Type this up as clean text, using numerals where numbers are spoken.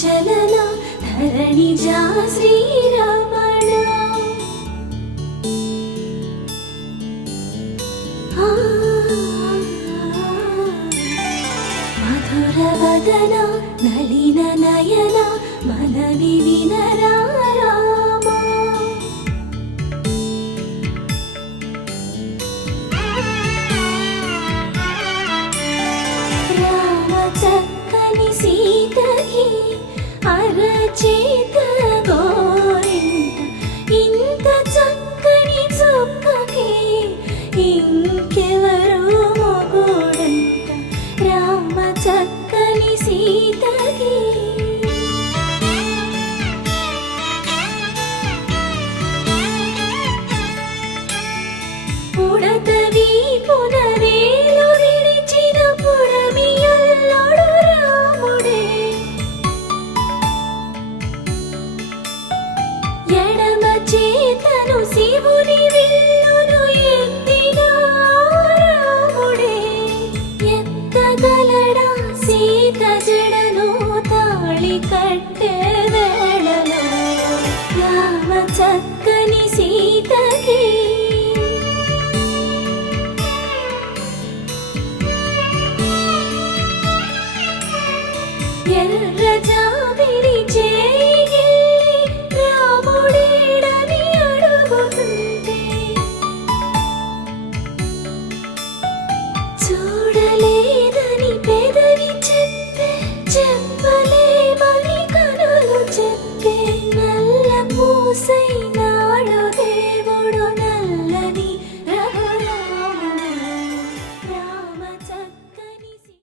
చలన ధరణిజా శ్రీరమణ మధుర వదన నళిన నయన మనవి వినరా రామా రామ చక్కని సీతకి అరచేత గోరింట ఇంత చక్కని చుక్కకి ఇంకెవరు మొగుడంట రామ చక్కని సీతకి పుడతవి పునరేలు విడిచిన పుడమియల్లుడు రాముడే ఎడమ చేతను శివుని విల్లును ఎత్తిన రాముడే ఎత్తగలడా సీత జడను తాళి కట్టే వేళలో రామ చక్కని సీతకి ఎర్ర జాబిలి చేయి రాముడేడని అడుగుతుంటే చూడలేదని పెదవి చెప్పే చెప్పలేమని కనులు చెప్పే నల్ల పూసైనాడు దేవ